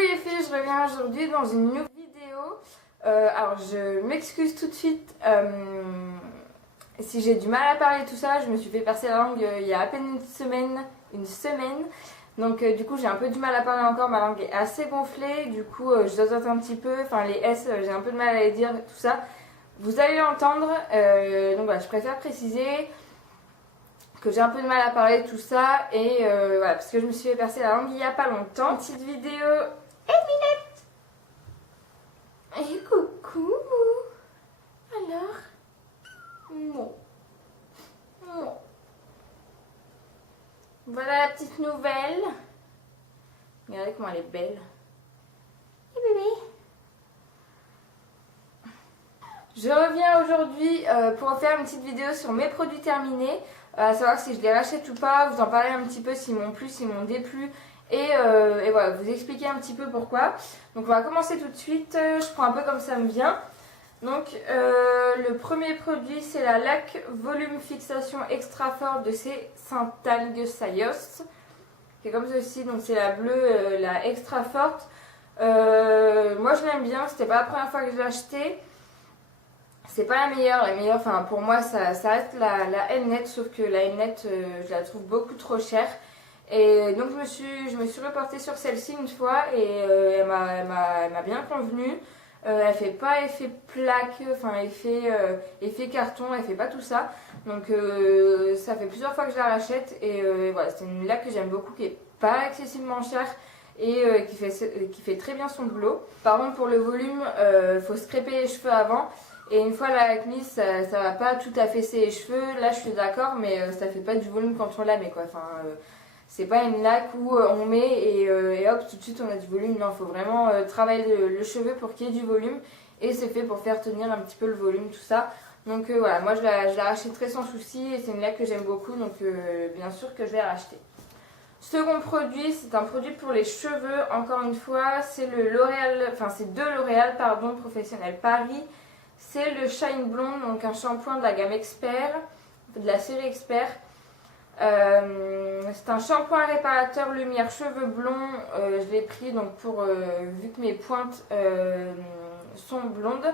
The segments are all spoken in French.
les filles, je reviens aujourd'hui dans une nouvelle vidéo. Alors je m'excuse tout de suite si j'ai du mal à parler tout ça. Je me suis fait percer la langue il y a à peine une semaine. Donc du coup j'ai un peu du mal à parler encore, ma langue est assez gonflée. Du coup je dosote un petit peu, enfin les S j'ai un peu de mal à les dire, tout ça. Vous allez l'entendre, donc voilà, je préfère préciser que j'ai un peu de mal à parler tout ça et voilà, parce que je me suis fait percer la langue il y a pas longtemps. Petite vidéo. Et coucou. Alors bon. Voilà la petite nouvelle. Regardez comment elle est belle. Et bébé. Je reviens aujourd'hui pour faire une petite vidéo sur mes produits terminés, à savoir si je les rachète ou pas, vous en parler un petit peu s'ils m'ont plu, s'ils m'ont déplu et voilà, vous expliquer un petit peu pourquoi. Donc on va commencer tout de suite, je prends un peu comme ça me vient. Donc le premier produit c'est la laque volume fixation extra forte de chez Saint-Algue Sayos, qui est comme ceci, donc c'est la bleue, la extra forte. Moi je l'aime bien, c'était pas la première fois que je l'ai acheté. C'est pas la meilleure, enfin pour moi ça reste la Mnet, sauf que la Mnet je la trouve beaucoup trop chère. Et donc je me suis reportée sur celle-ci une fois et elle m'a bien convenu. Elle fait pas effet plaque, enfin effet carton, elle fait pas tout ça. Donc ça fait plusieurs fois que je la rachète et voilà, c'est une laque que j'aime beaucoup, qui est pas excessivement chère et qui fait très bien son boulot. Par contre pour le volume, faut scraper les cheveux avant. Et une fois la laque mise, ça va pas tout affaisser les cheveux. Là, je suis d'accord, mais ça fait pas du volume quand on la met, quoi. Enfin, c'est pas une laque où on met et hop, tout de suite on a du volume. Non, il faut vraiment travailler le cheveu pour qu'il y ait du volume. Et c'est fait pour faire tenir un petit peu le volume, tout ça. Donc voilà, moi je la rachèterai sans souci. Et c'est une laque que j'aime beaucoup, donc bien sûr que je vais la racheter. Second produit, c'est un produit pour les cheveux. Encore une fois, c'est le L'Oréal, enfin c'est de L'Oréal, pardon, Professionnel Paris. C'est le Shine Blonde, donc un shampoing de la gamme Expert, de la série Expert. C'est un shampoing réparateur lumière cheveux blonds. Je l'ai pris donc pour vu que mes pointes sont blondes.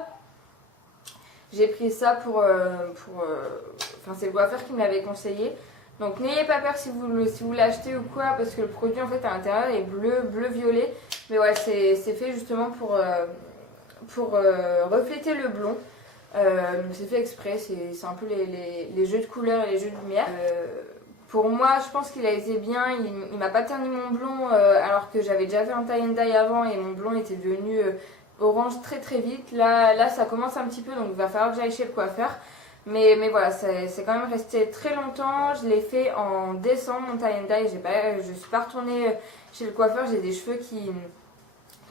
J'ai pris ça enfin c'est le coiffeur qui me l'avait conseillé. Donc n'ayez pas peur si vous l'achetez ou quoi, parce que le produit en fait à l'intérieur est bleu violet. Mais ouais, c'est fait justement pour refléter le blond. C'est fait exprès, c'est un peu les jeux de couleurs et les jeux de lumière. Pour moi, je pense qu'il a été bien. Il m'a pas terni mon blond alors que j'avais déjà fait un tie and dye avant et mon blond était devenu orange très très vite. Là, ça commence un petit peu, donc il va falloir que j'aille chez le coiffeur. Mais voilà, c'est quand même resté très longtemps. Je l'ai fait en décembre, mon tie and dye. Je suis pas retournée chez le coiffeur. J'ai des cheveux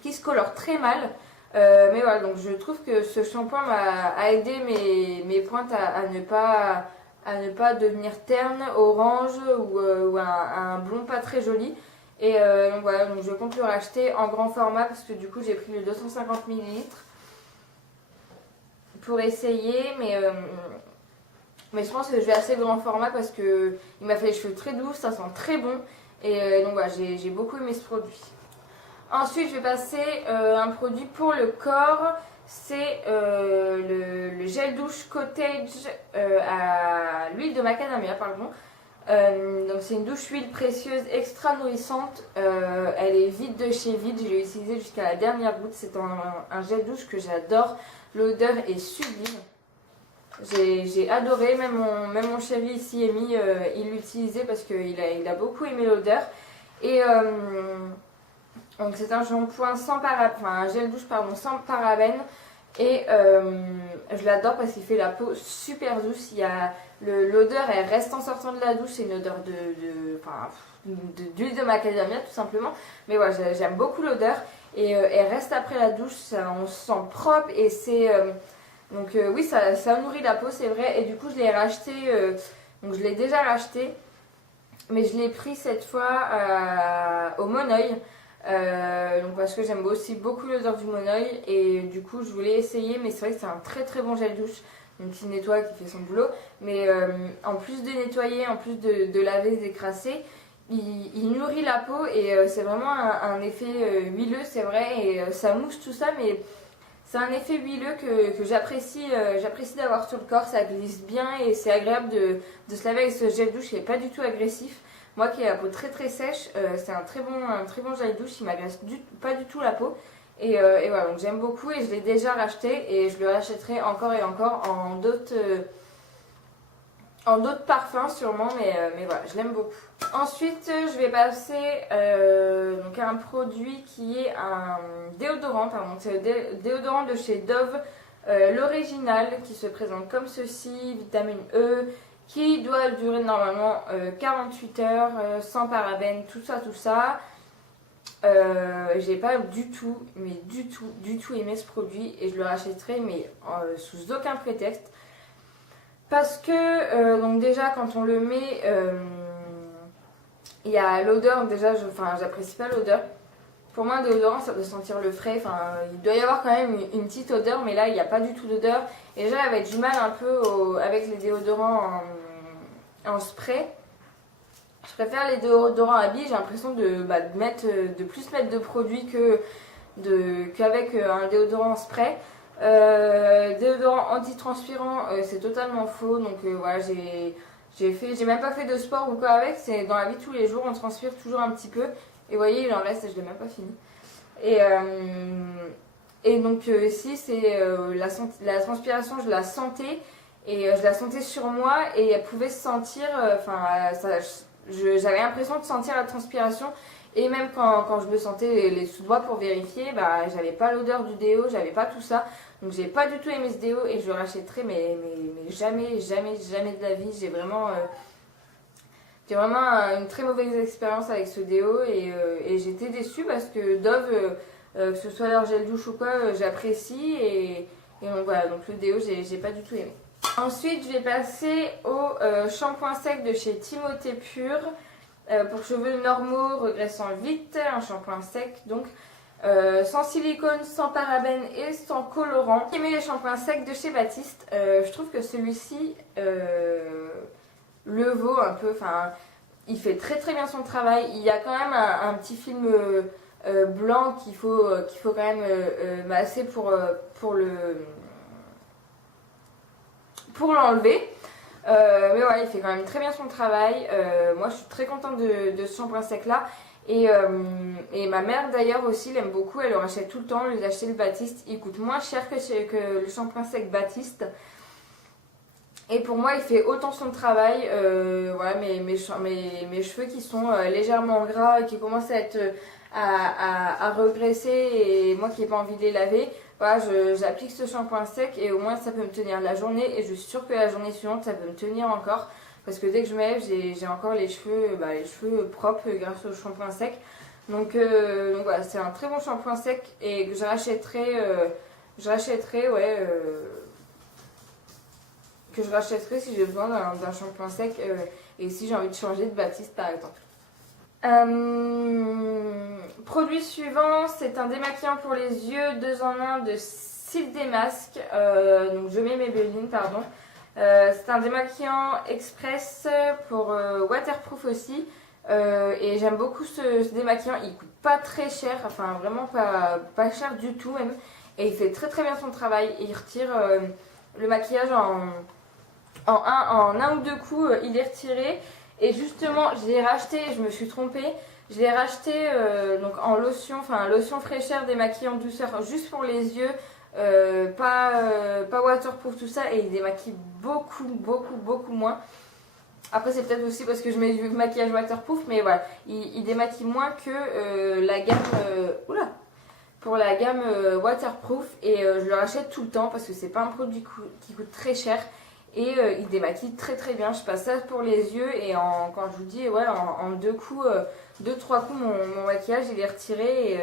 qui se colorent très mal. Mais voilà, donc je trouve que ce shampoing a aidé mes pointes à ne pas devenir terne, orange ou un blond pas très joli. Et donc voilà, donc je compte le racheter en grand format parce que du coup j'ai pris le 250 ml pour essayer. Mais je pense que je vais assez grand format parce que il m'a fait les cheveux très doux, ça sent très bon. Et donc voilà, j'ai beaucoup aimé ce produit. Ensuite, je vais passer un produit pour le corps. C'est le gel douche Cottage à l'huile de macadamia, pardon. Donc c'est une douche huile précieuse extra nourrissante. Elle est vide de chez Vide. Je l'ai utilisée jusqu'à la dernière goutte. C'est un gel douche que j'adore. L'odeur est sublime. J'ai adoré. Même mon chéri ici, Amy, il l'utilisait parce qu'il a beaucoup aimé l'odeur. Et donc c'est un shampoing sans parabènes, enfin un gel douche pardon sans parabènes et je l'adore parce qu'il fait la peau super douce. L'odeur elle reste en sortant de la douche, c'est une odeur d'huile de macadamia tout simplement. Mais voilà, j'aime beaucoup l'odeur et elle reste après la douche, on se sent propre et c'est donc oui ça nourrit la peau, c'est vrai. Et du coup je l'ai racheté, donc je l'ai déjà racheté, mais je l'ai pris cette fois au Moneuil. Donc parce que j'aime aussi beaucoup l'odeur du Moneuil et du coup je voulais essayer, mais c'est vrai que c'est un très très bon gel douche, donc qui nettoie, qui fait son boulot, mais en plus de nettoyer, en plus de laver, d'écrasser, il nourrit la peau et c'est vraiment un effet huileux, c'est vrai, et ça mousse tout ça, mais c'est un effet huileux que j'apprécie d'avoir sur le corps, ça glisse bien et c'est agréable de se laver avec ce gel douche qui n'est pas du tout agressif. Moi qui ai la peau très très sèche, c'est un très bon gel douche, il m'agresse pas du tout la peau. Et voilà, donc j'aime beaucoup et je l'ai déjà racheté et je le rachèterai encore et encore en d'autres parfums sûrement, mais voilà, je l'aime beaucoup. Ensuite, je vais passer donc à un produit qui est un déodorant, pardon, c'est le déodorant de chez Dove, l'original, qui se présente comme ceci, vitamine E, qui doit durer normalement 48 heures, sans parabènes, tout ça. J'ai pas du tout aimé ce produit et je le rachèterai mais sous aucun prétexte. Parce que, donc déjà, quand on le met, il y a l'odeur, déjà, j'apprécie pas l'odeur. Pour moi, un déodorant, ça doit sentir le frais. Enfin, il doit y avoir quand même une petite odeur, mais là, il n'y a pas du tout d'odeur. Et déjà, j'avais du mal un peu avec les déodorants en spray. Je préfère les déodorants à billes, j'ai l'impression de plus mettre de produits qu'avec un déodorant en spray. Déodorant antitranspirant, c'est totalement faux. Donc voilà, j'ai même pas fait de sport ou quoi avec. C'est dans la vie de tous les jours, on transpire toujours un petit peu. Et vous voyez, il en reste, je l'ai même pas fini. Et donc ici, c'est la transpiration, je la sentais. Et je la sentais sur moi et elle pouvait se sentir, j'avais l'impression de sentir la transpiration. Et même quand je me sentais les sous-doigts pour vérifier, bah, j'avais pas l'odeur du déo, j'avais pas tout ça. Donc j'ai pas du tout aimé ce déo et je le rachèterai mais jamais de la vie. J'ai vraiment une très mauvaise expérience avec ce déo et j'étais déçue parce que Dove, que ce soit leur gel douche ou quoi, j'apprécie et donc voilà, donc le déo j'ai pas du tout aimé. Ensuite je vais passer au shampoing sec de chez Timothée Pure. Pour cheveux normaux, regraissant vite, un shampoing sec donc sans silicone, sans parabènes et sans colorant. J'ai aimé les shampoings secs de chez Baptiste. Je trouve que celui-ci le vaut un peu, enfin il fait très très bien son travail. Il y a quand même un petit film blanc qu'il faut quand même masser pour l'enlever. Mais voilà, il fait quand même très bien son travail. Moi je suis très contente de ce shampoing sec là. Et ma mère d'ailleurs aussi l'aime beaucoup, elle le rachète tout le temps, elle lui a acheté le Baptiste, il coûte moins cher que le shampoing sec Baptiste. Et pour moi il fait autant son travail, voilà, mes cheveux qui sont légèrement gras et qui commencent à être à regresser et moi qui n'ai pas envie de les laver, voilà, j'applique ce shampoing sec et au moins ça peut me tenir la journée et je suis sûre que la journée suivante ça peut me tenir encore. Parce que dès que je me lève, j'ai encore les cheveux propres grâce au shampoing sec. Donc voilà, c'est un très bon shampoing sec et que je rachèterai si j'ai besoin d'un shampoing sec et si j'ai envie de changer de Baptiste par exemple. Produit suivant, c'est un démaquillant pour les yeux 2 en 1 de Cils Démasque. Donc je mets Maybelline, pardon. C'est un démaquillant express pour waterproof aussi et j'aime beaucoup ce démaquillant. Il coûte pas très cher, enfin vraiment pas cher du tout même, et il fait très très bien son travail et il retire le maquillage en un ou deux coups, il est retiré. Et justement je l'ai racheté, je me suis trompée, je l'ai racheté donc en lotion, enfin lotion fraîcheur démaquillant douceur juste pour les yeux. Pas waterproof tout ça et il démaquille beaucoup moins. Après c'est peut-être aussi parce que je mets du maquillage waterproof, mais voilà, il démaquille moins que la gamme pour la gamme waterproof et je le rachète tout le temps parce que c'est pas un produit qui coûte très cher et il démaquille très très bien. Je passe ça pour les yeux et quand je vous dis ouais, en 2-3 coups mon maquillage il est retiré et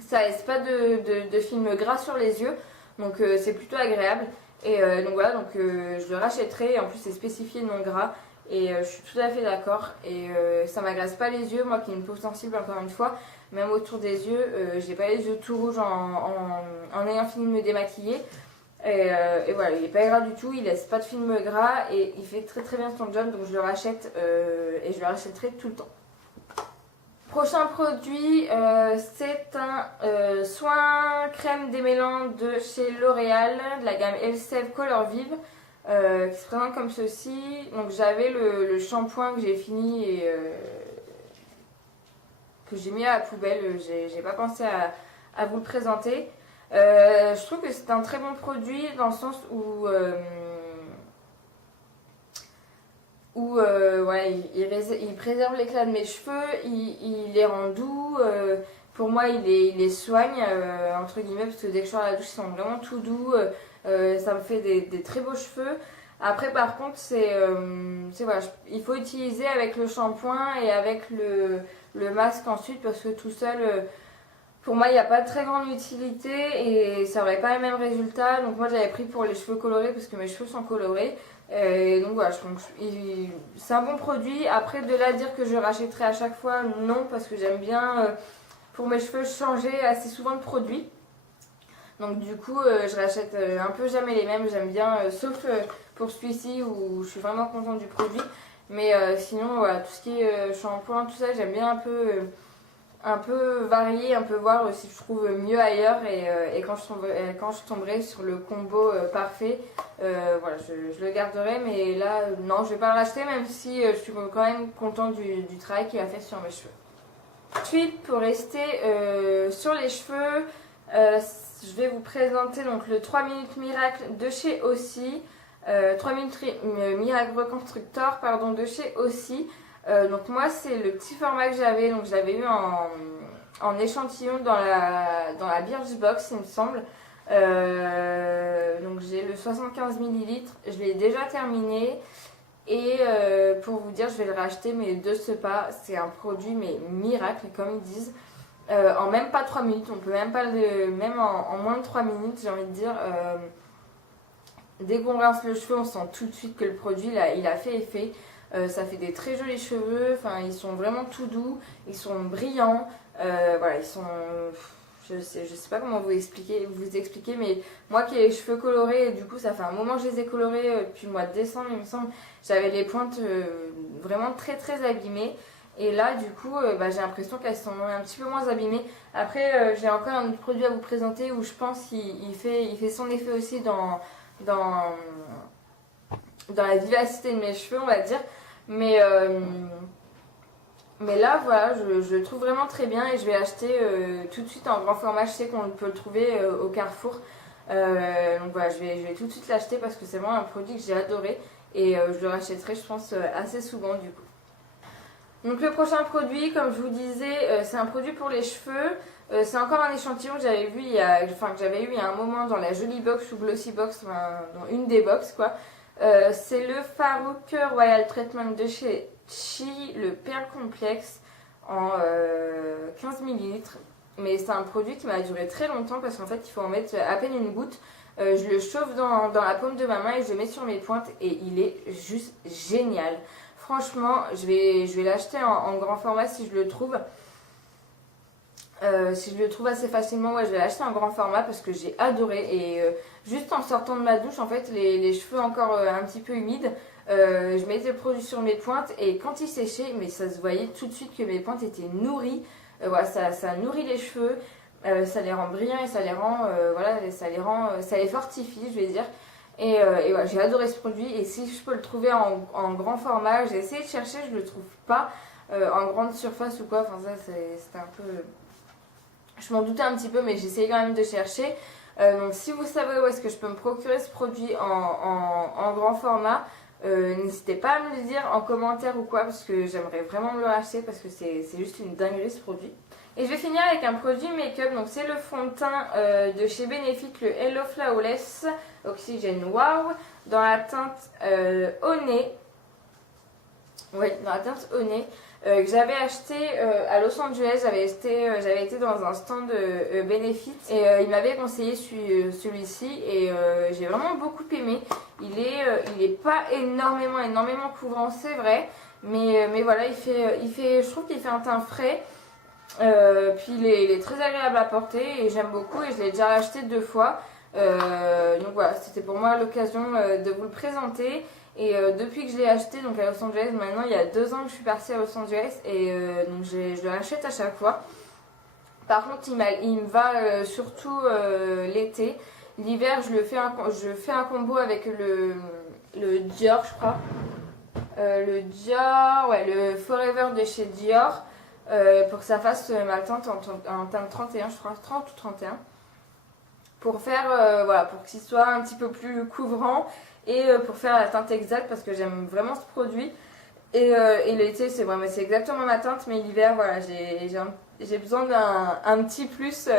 ça laisse pas de film gras sur les yeux, donc c'est plutôt agréable. Et donc voilà, donc je le rachèterai. En plus c'est spécifié non gras et je suis tout à fait d'accord. Et ça m'agresse pas les yeux, moi qui ai une peau sensible encore une fois, même autour des yeux, j'ai pas les yeux tout rouges en ayant fini de me démaquiller. Et voilà, il est pas gras du tout, il laisse pas de film gras et il fait très très bien son job, donc je le rachète et je le rachèterai tout le temps. Prochain produit, c'est un soin crème démêlant de chez L'Oréal, de la gamme Elseve Color Vive, qui se présente comme ceci. Donc j'avais le shampoing que j'ai fini et que j'ai mis à la poubelle, j'ai pas pensé à vous le présenter. Je trouve que c'est un très bon produit dans le sens où voilà, il préserve l'éclat de mes cheveux, il les rend doux, pour moi il les soigne entre guillemets, parce que dès que je sors à la douche ils sont vraiment tout doux, ça me fait des très beaux cheveux. Après par contre voilà, il faut utiliser avec le shampoing et avec le masque ensuite, parce que tout seul pour moi il n'y a pas de très grande utilité et ça n'aurait pas les mêmes résultats. Donc moi j'avais pris pour les cheveux colorés parce que mes cheveux sont colorés. Et donc voilà, c'est un bon produit. Après, de là à dire que je rachèterai à chaque fois, non, parce que j'aime bien pour mes cheveux changer assez souvent de produits. Donc du coup, je rachète un peu jamais les mêmes, j'aime bien, sauf pour celui-ci où je suis vraiment contente du produit. Mais sinon, voilà, tout ce qui est shampoing, tout ça, j'aime bien un peu varier, un peu voir si je trouve mieux ailleurs et quand je tomberai sur le combo parfait, voilà, je le garderai. Mais là, non, je vais pas le racheter, même si je suis quand même contente du travail qu'il a fait sur mes cheveux. Ensuite, pour rester sur les cheveux, je vais vous présenter donc le 3 minutes miracle de chez Aussie, 3 minutes miracle reconstructor pardon, de chez Aussie. Donc moi c'est le petit format que j'avais, donc je l'avais eu en échantillon dans la Birchbox il me semble. Donc j'ai le 75 ml, je l'ai déjà terminé et pour vous dire je vais le racheter mais de ce pas, c'est un produit mais miracle comme ils disent. En même pas 3 minutes, on peut même pas même en moins de 3 minutes j'ai envie de dire. Dès qu'on rince le cheveu on sent tout de suite que le produit là, il a fait effet. Ça fait des très jolis cheveux, enfin ils sont vraiment tout doux, ils sont brillants, voilà, ils sont, je sais pas comment vous expliquer, mais moi qui ai les cheveux colorés, et du coup ça fait un moment que je les ai colorés depuis le mois de décembre il me semble, j'avais les pointes vraiment très très abîmées, et là du coup j'ai l'impression qu'elles sont un petit peu moins abîmées. Après j'ai encore un autre produit à vous présenter où je pense qu'il fait son effet aussi dans la vivacité de mes cheveux on va dire. Mais là voilà, je le trouve vraiment très bien et je vais l'acheter tout de suite en grand format. Je sais qu'on peut le trouver au Carrefour. Donc voilà, je vais tout de suite l'acheter parce que c'est vraiment un produit que j'ai adoré et je le rachèterai je pense assez souvent du coup. Donc le prochain produit, comme je vous disais, c'est un produit pour les cheveux. C'est encore un échantillon que j'avais vu que j'avais eu il y a un moment dans la Jolie Box ou Glossy Box, dans une des box quoi. C'est le Farouk Royal Treatment de chez Chi, le Pearl Complex en 15 ml. Mais c'est un produit qui m'a duré très longtemps parce qu'en fait il faut en mettre à peine une goutte. Je le chauffe dans la paume de ma main et je le mets sur mes pointes et il est juste génial. Franchement, je vais l'acheter en grand format si je le trouve. Si je le trouve assez facilement, ouais, je vais l'acheter en grand format parce que j'ai adoré. Et juste en sortant de ma douche, en fait, les cheveux encore un petit peu humides, je mettais le produit sur mes pointes et quand il séchait, mais ça se voyait tout de suite que mes pointes étaient nourries. Voilà, ça nourrit les cheveux, ça les rend brillants et ça les rend, voilà, ça les fortifie, je vais dire. Et voilà, j'ai adoré ce produit et si je peux le trouver en grand format, j'ai essayé de chercher, je le trouve pas en grande surface ou quoi. Enfin ça, c'était un peu... Je m'en doutais un petit peu, mais j'essayais quand même de chercher. Donc si vous savez où est-ce que je peux me procurer ce produit en grand format, n'hésitez pas à me le dire en commentaire ou quoi, parce que j'aimerais vraiment me le racheter, parce que c'est juste une dinguerie ce produit. Et je vais finir avec un produit make-up, donc c'est le fond de teint de chez Benefit, le Hello Flawless Oxygen Wow, dans la teinte au nez. Oui, dans la teinte au nez. Que j'avais acheté à Los Angeles, j'avais été dans un stand Benefit et il m'avait conseillé celui-ci et j'ai vraiment beaucoup aimé. Il est pas énormément couvrant, c'est vrai, mais voilà, je trouve qu'il fait un teint frais. Puis il est très agréable à porter et j'aime beaucoup et je l'ai déjà acheté 2 fois. Donc voilà, c'était pour moi l'occasion de vous le présenter. Et depuis que je l'ai acheté donc à Los Angeles, maintenant il y a 2 ans que je suis partie à Los Angeles et donc je le rachète à chaque fois. Par contre il me va surtout l'été. L'hiver je fais un combo avec le Dior je crois. Le Dior, ouais, le Forever de chez Dior. Pour que ça fasse ma teinte en teinte 31, je crois, 30 ou 31. Pour faire, voilà, pour qu'il soit un petit peu plus couvrant et pour faire la teinte exacte parce que j'aime vraiment ce produit. Et l'été, c'est exactement ma teinte, mais l'hiver, voilà, j'ai besoin d'un petit plus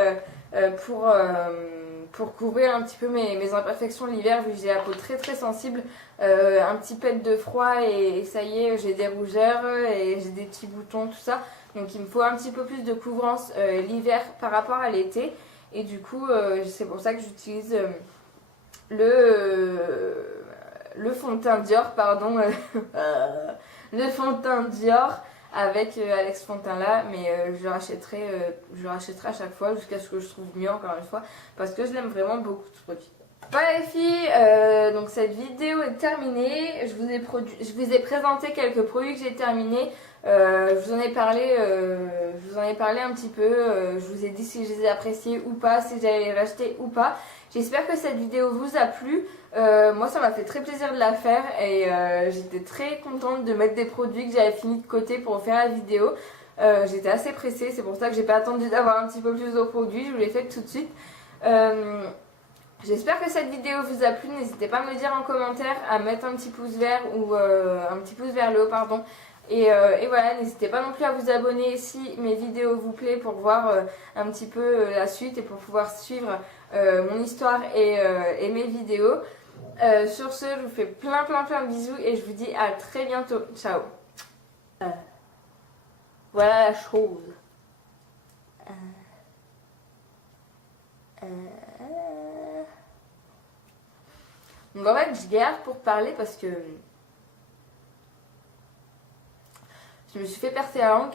pour couvrir un petit peu mes imperfections l'hiver, vu que j'ai la peau très très sensible. Un petit pet de froid et ça y est, j'ai des rougeurs et j'ai des petits boutons, tout ça. Donc il me faut un petit peu plus de couvrance l'hiver par rapport à l'été. Et du coup, c'est pour ça que j'utilise le fond de teint Dior, pardon. Le fond de teint Dior avec Alex Fontaine là. Mais je le rachèterai à chaque fois jusqu'à ce que je trouve mieux encore une fois. Parce que je l'aime vraiment beaucoup ce produit. Voilà les filles, donc cette vidéo est terminée. Je vous ai présenté quelques produits que j'ai terminés. Je vous en ai parlé un petit peu. Je vous ai dit si je les ai appréciés ou pas, si j'allais les racheter ou pas. J'espère que cette vidéo vous a plu. Moi ça m'a fait très plaisir de la faire et j'étais très contente de mettre des produits que j'avais fini de côté pour faire la vidéo. J'étais assez pressée, c'est pour ça que j'ai pas attendu d'avoir un petit peu plus de produits, je vous l'ai fait tout de suite. J'espère que cette vidéo vous a plu, n'hésitez pas à me dire en commentaire, à mettre un petit pouce vert ou un petit pouce vers le haut, pardon. Et voilà, n'hésitez pas non plus à vous abonner si mes vidéos vous plaisent pour voir un petit peu la suite et pour pouvoir suivre mon histoire et mes vidéos. Sur ce, je vous fais plein de bisous et je vous dis à très bientôt. Ciao. Voilà la chose. Donc en fait je galère pour parler parce que je me suis fait percer la langue.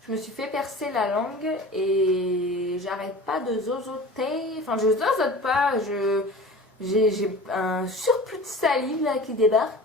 Je me suis fait percer la langue et j'arrête pas de zozoter. Enfin je zozote pas, j'ai un surplus de salive là qui débarque.